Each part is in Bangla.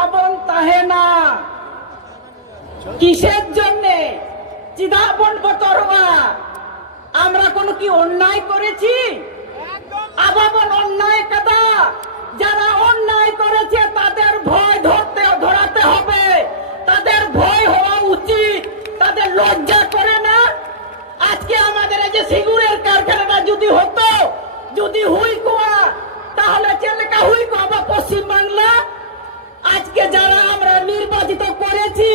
বাবন তাহে না কিসের জন্যে চিদা বলবো তরবা আমরা কোনো কি অন্যায় করেছি আবাবন অন্যায় কথা যারা অন্যায় করেছে তাদের ভয় ধরাতে হবে তাদের ভয় হওয়া উচিত তাদের লজ্জা করে না আজকে আমাদের এই যে সিগুরের কারখানাটা যদি হতো যদি হুইকুয়া তাহলে চেলেকা হুইকুয়া বা পশ্চিমবাংলা আজকে যারা আমরা নির্বাচিত করেছি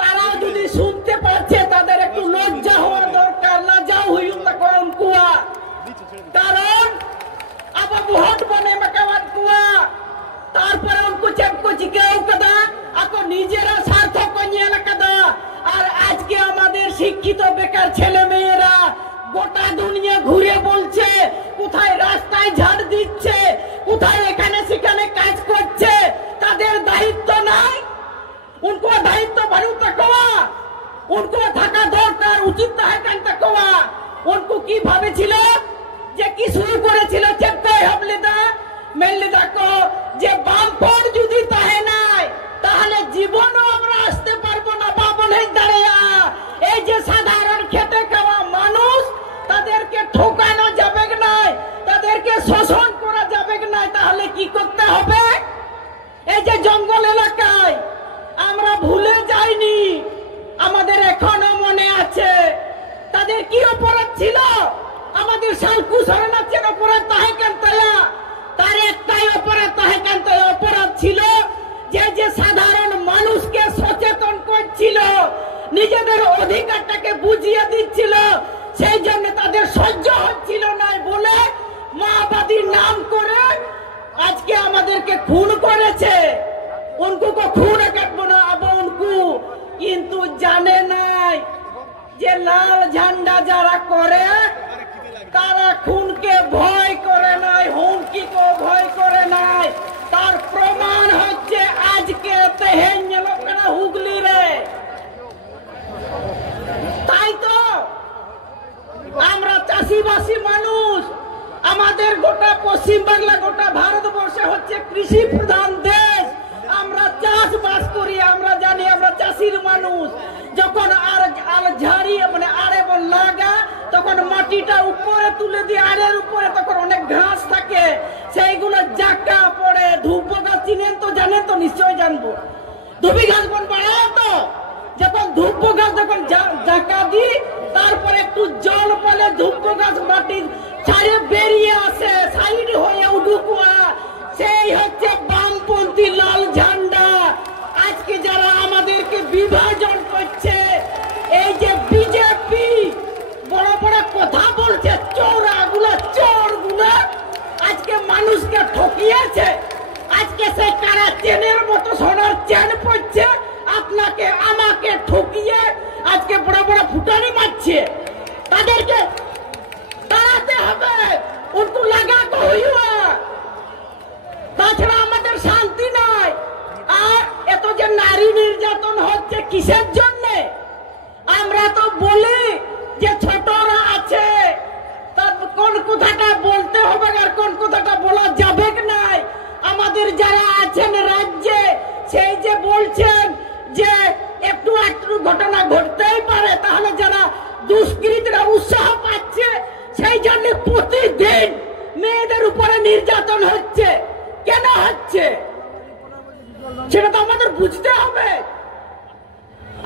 তারাও যদি শুনতে পাচ্ছে তাদের একটু লজ্জা হওয়ার দরকার লজ্জা হুইকুয়া কোন কুয়া কারণ আবার ভোট বনে মাকাওয়ান কুয়া তারপরে উনকু চেপকো চিকেও কাদা আকো নিজেরা স্বার্থ কনিয়ে কাদা আর আজকে আমাদের শিক্ষিত বেকার ছেলে মেয়েরা গোটা দুনিয়া ঘুরে বলছে কোথায় রাস্তায় ঝাড় দিচ্ছে কোথায় এখানে সেখানে কাজ করছে তাদের দায়িত্ব নাই উনকো দায়িত্ব বানুতা কোয়া উনকো থাকা দরকার উচিত তাহে কান্তা কোয়া উনকো কি ভাবেছিল যে কি শুরু করেছিল চেপকাই হাবলেদা মেললেদা কো যে বামপন যদি তাহে নাই তাহলে জীবনও আমরা আসতে পারবো না বাবন হয়ে দাঁড়িয়া এই যে সাধারণ খেটে খাওয়া মানুষ তাদেরকে ঠকানো যাবে না তাদেরকে শোষণ করা যাবে না তাহলে কি করতে হবে এই যে জঙ্গল এলাকায় আমরা ভুলে যাইনি আমাদের এখনো মনে আছে তাদের কি অপরাধ ছিল আমাদের সালকু শরণার্থীর অপরাধ তাহে কেন তার একটাই অপরাধ তাহে কেন অপরাধ ছিল যে সাধারণ মানুষকে সচেতন করছিল নিজেদের অধিকারটাকে বুঝিয়ে দিচ্ছিল সেই জন্য তাদের সহ্য হচ্ছিল না বলে মাওবাদীর নাম করে আজকে আমাদেরকে খুন করেছে উনকু খুন কাটবো না আবার উনকু কিন্তু জানে নাই যে লাল ঝান্ডা যারা করে তারা খুনকে ভয় করে নাই হুমকিকে ভয় করে নাই তার প্রমাণ হচ্ছে আজকে তেহেন লোকেরা হুগলি রে তাই তো আমরা চাষিবাসী মানুষ আমাদের গোটা পশ্চিমবাংলা গোটা ভারতবর্ষে হচ্ছে কৃষি প্রধান দেশ আমরা চাষবাস করি আমরা জানি আমরা চাষির মানুষ যখন আর ঝাড়ি মানে আড়ে লাগা তখন মাটিটা উপরে তুলে দিয়ে আড়ের উপরে তখন অনেক ঘাস থাকে সেইগুলো জাকা পড়ে ধূপ গাছ চিনেন তো জানেন তো নিশ্চয় জানবো ধুবি গাছ বন বাড়ায় তো যখন ধূপ গাছ যখন জাকা দিই তারপরে একটু জল পড়লে ধূপ গাছ মাটি ছাড়ে বেরিয়ে আসে সাইড হয়ে উঠুকুয়া সেই হচ্ছে বামপন্থী লাল ঝান্ডা আজকে যারা আমাদেরকে বিভাজন করছে এই যে বিজেপি বড় বড় কথা বলছে চোরগুলা আজকে মানুষকে ঠকিয়েছে আজকে সেই কারা চেনের মতো সোনার চেন পড়ছে আপনাকে আমাকে ঠকিয়ে আজকে বড় বড় ফুটানি মারছে তাদেরকে তাড়াতে হবে উল্টু লাগাতে হইয়া তাছাড়া আমাদের শান্তি নাই আর এত যে নারী নির্যাতন হচ্ছে কিসের জন্য আমরা তো বলি যে ছোটরা আছে তার কোন কথাটা বলতে হবে আর কোন কথাটা বলা যাবে না আমাদের যারা আছেন রাজ্যে সেই যে বলছেন যে একটু একটু ঘটনা ঘটতেই পারে তাহলে যারা দুষ্কৃতীরা উৎসাহ পাচ্ছে সেই জন্য প্রতিদিন মেয়েদের উপরে নির্যাতন হচ্ছে কেন হচ্ছে সেটা তো আমাদের বুঝতে হবে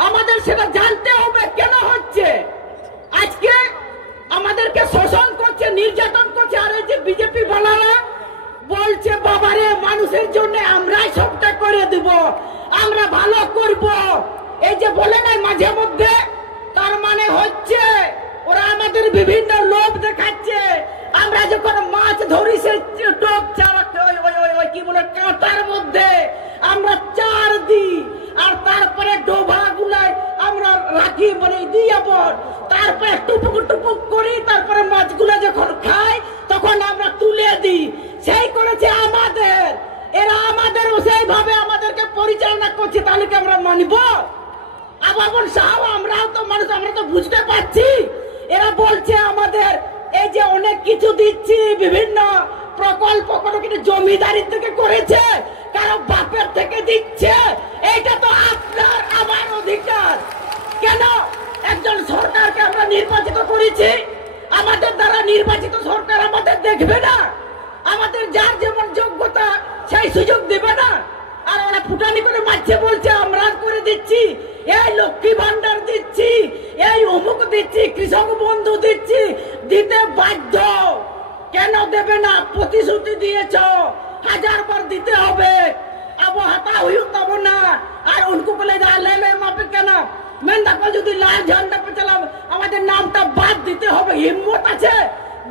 আমাদের সেটা জানতে হবে কেন হচ্ছে আজকে আমাদেরকে শোষণ করছে নির্যাতন করছে আর এই যে বিজেপি বলারা বলছে বাবারে মানুষের জন্য আমরাই সবটা করে দিব আমরা ভালো করব এই যে বলে নাই মাঝে মধ্যে তার মানে হচ্ছে ওরা আমাদের বিভিন্ন লোভ দেখাচ্ছে আমরা যখন মাছ ধরি সে টোপ চারা কি বলে কাঁটার মধ্যে আমরা চার দিই আর তারপরে ডোভা গুলায় আমরা রাখি মানে দিয়ে তারপরে টুপুক টুপুক করি তারপরে মাছগুলা যখন খাই তখন আমরা তুলে দিই সেই করেছে আমাদের এরা আমাদের সেইভাবে আমাদেরকে পরিচালনা করছে তাহলে কি আমরা মানব আবার সাহ আমরাও তো মানুষ আমরা তো বুঝতে পারছি এরা বলছে আমাদের এই যে অনেক কিছু দিচ্ছি বিভিন্ন প্রকল্প কোনো কিন্তু জমিদারি থেকে করেছে, কারো বাপের থেকে দিচ্ছে? এইটা তো আপনার আমার অধিকার। কেন একজন সরকারকে আমরা নির্বাচিত করেছি, আমাদের দ্বারা নির্বাচিত সরকার আমাদের দেখবে না? আমাদের যার যেমন যোগ্যতা সেই সুযোগ দেবে না? আর ওরা ফুটানি করে মারছে, বলছে আমরা করে দিচ্ছি, এই লক্ষ্মী ভান্ডার দিচ্ছি, এই অমুক দিচ্ছি, কৃষক বন্ধু দিচ্ছি। দিতে বাধ্য। কেন দেবে না? প্রতিশ্রুতি দিয়েছ, 1000 বার দিতে হবে। अब हता हुई तब ना और उनको बोले जा ले ले मापे केना মেন্দাকল যদি লাল ঝান্ডা पे चला আমাদের নামটা বাদ দিতে হবে। হিম্মত আছে?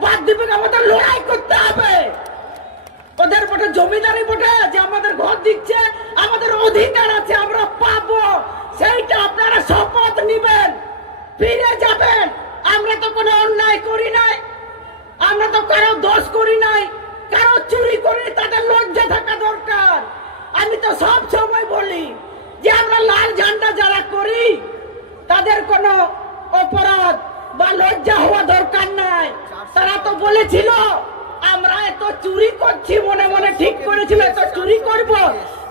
বাদ দিবে? আমাদের লড়াই করতে হবে। ওদের বটে জমিদারি বটে যে আমাদের ঘর দিচ্ছে, আমাদের অধিকার আছে, আমরা পাবো। সেইটা আপনারা শপথ নিবেন, ফিরে যাবেন। আমরা তো কোনো অন্যায় করি নাই, আমরা তো কারো দোষ করি নাই, কারো চুরি করি। তাদের লজ্জা থাকা দরকার। আমি তো সব সময় বলি যে আমরা লাল ঝান্ডা যারা করি তাদের কোনো অপরাধ বা লজ্জা হওয়া দরকার নাই। তারা তো বলেছিল আমরা এত চুরি করছি, মনে মনে ঠিক করেছিল এত চুরি করব।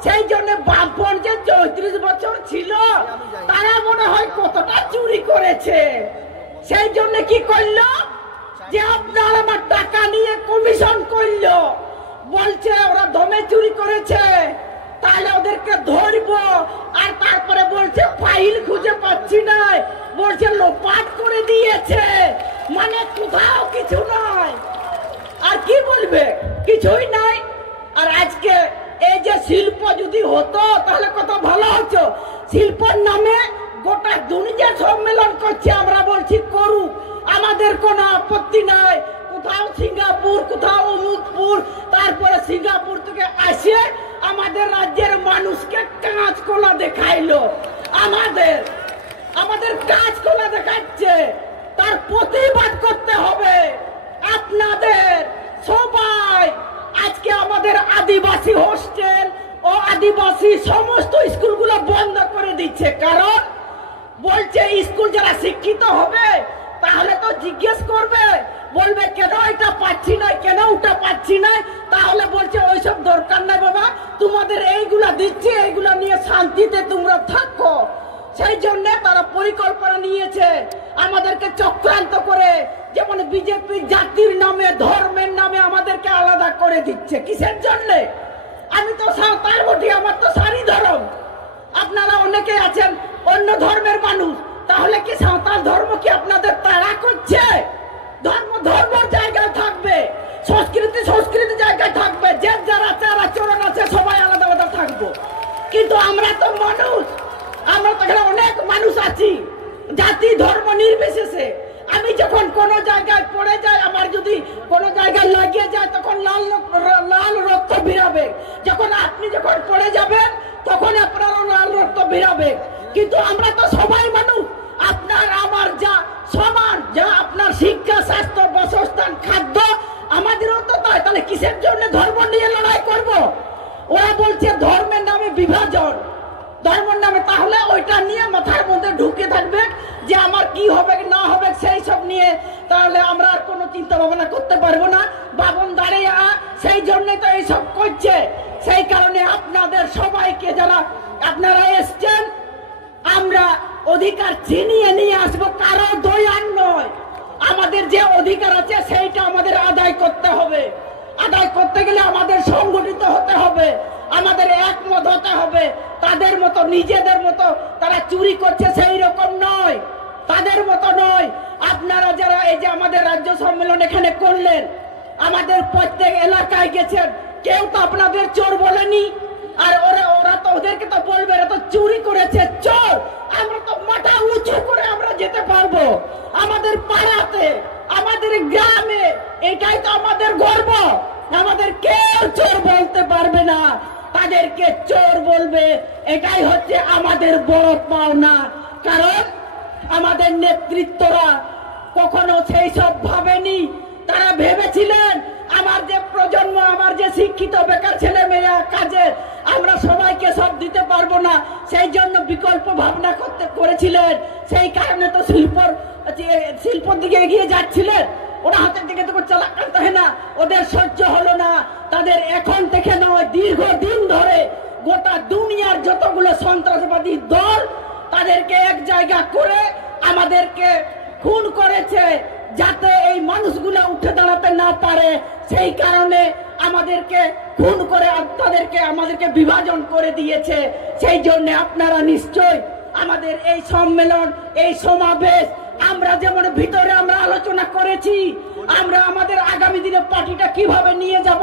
সেই জন্য বামপন যে 34 বছর ছিল তারা মনে হয় কতটা চুরি করেছে। সেই জন্য কি করলো যে আপনার আমার টাকা নিয়ে কমিশন করলো। বলছে ওরা দমে চুরি করেছে, তাহলে ওদেরকে ধরবো। আর তারপরে বলছে ফাইল খুঁজে পাচ্ছি না, বলছে লোপাট করে দিয়েছে। মানে কোথাও কিছু নাই। আর কি বলবে? কিছুই নাই। আর আজকে এই যে শিল্প যদি হতো তাহলে কত ভালো হতো। শিল্পর নামে গোটা দুনিয়া সম্মেলন করছে, আমরা বলছি করুক, আমাদের কোনো আপত্তি নাই। কোথাও সিঙ্গাপুর, কোথাও অমুকপুর, তারপরে সিঙ্গাপুর থেকে আসে আমাদের রাজ্যের মানুষকে কাঁচকলা দেখাইলো। আমাদের কাঁচকলা দেখাচ্ছে, তার প্রতিবাদ করতে হবে আপনাদের সবাই। আজকে আমাদের আদিবাসী হোস্টেল ও আদিবাসী সমস্ত স্কুলগুলো বন্ধ করে দিচ্ছে। কারণ বলছে স্কুল যারা শিক্ষিত হবে তাহলে তো জিজ্ঞেস করবে, বলবে কেন এটা পাচ্ছি না, কেন ওটা পাচ্ছি না। তাহলে বলছে ওইসব দরকার নাই বাবা, তোমাদের এইগুলা দিচ্ছি, এইগুলা নিয়ে শান্তিতে তোমরা থাকো। সেই জন্য তারা পরিকল্পনা নিয়েছে আমাদেরকে চক্রান্ত করে, যেমন বিজেপি জাতির নামে ধর্মের নামে আমাদেরকে আলাদা করে দিচ্ছে। কিসের জন্য? আমি তো সাঁওতাল বটি, আমার তো সারি ধর্ম। আপনারা অনেকে আছেন অন্য ধর্মের মানুষ, তাহলে কি সাঁওতাল ধর্ম কি আপনাদের তাড়া করছে? ধর্ম ধর্মের জায়গায় থাকবে, সংস্কৃতি সংস্কৃতি জায়গায় থাকবে, যে যার আচার আচরণ আছে সবাই আলাদা আলাদা থাকবো। কিন্তু আমরা তো মানুষ, আমরা তো এখানে অনেক মানুষ আছি জাতি ধর্ম নির্বিশেষে। আমি যখন কোন জায়গায় পড়ে যাই, আমার যদি কোন জায়গায় লাগিয়ে যায় তখন লাল রক্ত বেরাবে। যখন আপনি যখন পড়ে যাবেন তখন আপনারও লাল রক্ত বেরাবে। কিন্তু আমরা তো সবাই মানুষ, আপনার আমার যা সমান, যা আপনার শিক্ষা স্বাস্থ্য বাসস্থান খাদ্য আমাদেরও তো তাই। তাহলে কিসের জন্য ধর্ম নিয়ে লড়াই করব? ওরা বলছে ধর্মের নামে বিভাজন, ধর্মের নামে। তাহলে ওইটা নিয়ে মাথার মধ্যে ঢুকে থাকবে যে আমার কি হবে না হবে সেই সব নিয়ে, তাহলে আমরা আর কোনো চিন্তা ভাবনা করতে পারবো না। বাবন দাঁড়িয়ে সেই জন্যই তো এইসব করছে। সেই কারণে আপনাদের সবাইকে যারা আপনারা এসছেন, আমরা অধিকার ছিনিয়ে নিয়ে আসবো, কারো দয়ার নয়। আমাদের যে অধিকার আছে সেইটা আমাদের আদায় করতে হবে। আদায় করতে গেলে আমাদের সংগঠিত হতে হবে, আমাদের একমত হতে হবে। তাদের মতো নিজেদের মতো তারা চুরি করছে সেই রকম নয়, তাদের মতো নয়। আপনারা যারা এই যে আমাদের রাজ্য সম্মেলন এখানে করলেন, আমাদের প্রত্যেক এলাকায় গেছেন, কেউ তো আপনাদের চোর বলেনি। আর ওরা তো ওদেরকে তো বলবে এরা তো চুরি করেছে, চোর। আমরা তো মাথা উঁচু করে আমরা যেতে পারবো আমাদের পাড়াতে, আমাদের গ্রামে। এটাই তো আমাদের গর্ব। আমাদের কেউ চোর বলতে পারবে না, তাদেরকে চোর বলবে। এটাই হচ্ছে আমাদের বড় পাওনা। কারণ আমাদের নেতৃত্বরা কখনো সেই সব ভাবেনি। তারা ভেবেছিলেন আমার যে প্রজন্ম, আমার যে শিক্ষিত বেকার ছেলে মেয়ে কাজে, আমরা সবাইকে সব দিতে পারবো না। সেই জন্য বিকল্প ভাবনা করেছিলেন। সেই কারণে তো শিল্পর দিকে এগিয়ে যাচ্ছিলেন। ওরা হাতের দিকে তো চালাক করতে হয় না, ওদের সহ্য হলো না। তাদের এখন থেকে নয়, দীর্ঘদিন ধরে গোটা দুনিয়ার যতগুলো সন্ত্রাসবাদী দল তাদেরকে এক জায়গা করে আমাদেরকে খুন করেছে, যাতে এই মানুষগুলো উঠে দাঁড়াতে না পারে। সেই কারণে আমাদেরকে খুন করে আমাদেরকে বিভাজন করে দিয়েছে। সেই জন্য আপনারা নিশ্চয় আমাদের এই সম্মেলন, এই সমাবেশ, আমরা যেমন ভিতরে আমরা আলোচনা করেছি, আমরা আমাদের আগামী দিনে পার্টিটা কিভাবে নিয়ে যাব,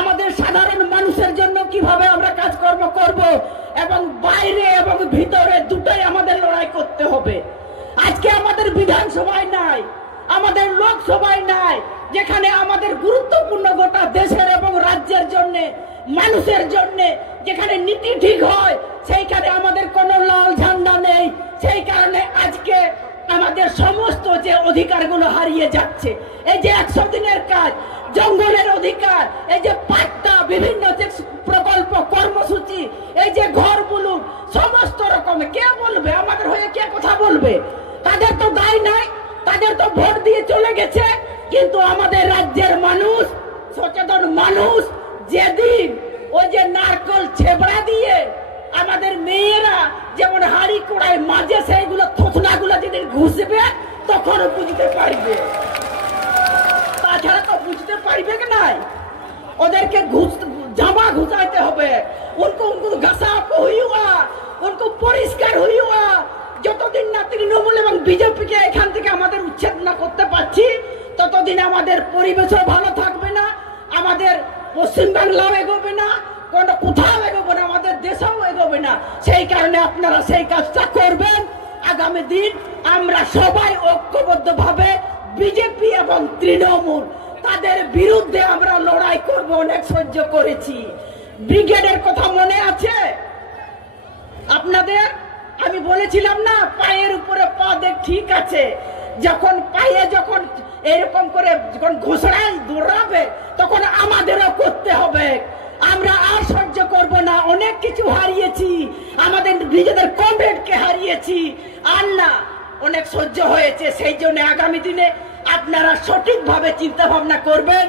আমাদের সাধারণ মানুষের জন্য কিভাবে আমরা কাজকর্ম করব, এবং বাইরে এবং ভিতরে দুটাই আমাদের লড়াই করতে হবে। আজকে আমাদের বিধানসভায় নাই, আমাদের লোকসভায় নাই, যেখানে আমাদের গুরুত্বপূর্ণ গোটা দেশের এবং রাজ্যের জন্য, মানুষের জন্য যেখানে নীতি ঠিক হয়, সেইখানে আমাদের কোনো লাল ঝান্ডা নেই। সেই কারণে আজকে আমাদের সমস্ত যে অধিকারগুলো হারিয়ে যাচ্ছে, এই যে 100 দিনের কাজ, জঙ্গলের অধিকার, এই যে পাট্টা, বিভিন্ন যে প্রকল্প কর্মসূচি, এই যে ঘর বলুন, সমস্ত রকমের কে বলবে আমাদের হয়ে, কে কথা বলবে? তাদের তো দায় নাই, তাদের তো ভোট দিয়ে চলে গেছে। কিন্তু আমাদের রাজ্যের মানুষ, সচেতন মানুষ, যেদিন ওই যে নারকল ছেবড়া দিয়ে আমাদের মেয়েরা যেমন হাড়ি কোড়ায় মাঝে সেইগুলো থোথনাগুলো যেদিন ঘুষবে, তখন বুঝতে পারবে। তাছাড়া তো বুঝতে পারবে কি নাই? ওদেরকে জামা ঘুষাইতে হবে, উनको ঘাসা হইয়া, উनको পরিষ্কার হইয়া। যতদিন না তৃণমূল এবং বিজেপিকে এখান থেকে আমাদের উচ্ছেদ না করতে পারছি, ততদিন আমাদের পরিবেশও ভালো থাকবে না, আমাদের পশ্চিমবাংলাও এগোবে না, কোথাও এগোবে না, আমাদের দেশেও এগোবে না। সেই কারণে আপনারা সেই কাজটা করবেন। আগামী দিন আমরা সবাই ঐক্যবদ্ধ ভাবে বিজেপি এবং তৃণমূল তাদের বিরুদ্ধে আমরা লড়াই করব। অনেক সহ্য করেছি। ব্রিগেডের কথা মনে আছে আপনাদের? আমি বলেছিলাম না, পায়ের উপরে পা দেখ, ঠিক আছে, যখন পায়ে যখন এরকম করে যখন ঘোষণায় দৌড়াবে, তখন আমাদেরও করতে হবে। আমরা আর সহ্য করব না। অনেক কিছু হারিয়েছি, আমাদের নিজেদের কমরেডকে হারিয়েছি, আর না, অনেক সহ্য হয়েছে। সেই জন্য আগামী দিনে আপনারা সঠিকভাবে চিন্তা ভাবনা করবেন,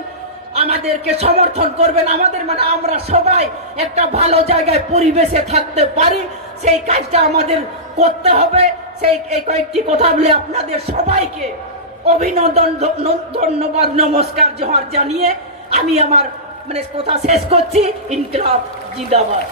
আমাদেরকে সমর্থন করবেন। আমাদের মানে আমরা সবাই একটা ভালো জায়গায় পরিবেশে থাকতে পারি, সেই কাজটা আমাদের করতে হবে। সেই এই কয়েকটি কথা বলে আপনাদের সবাইকে অভিনন্দন, ধন্যবাদ, নমস্কার, জোহার জানিয়ে আমি আমার কথা শেষ করছি। ইনকিলাব জিন্দাবাদ।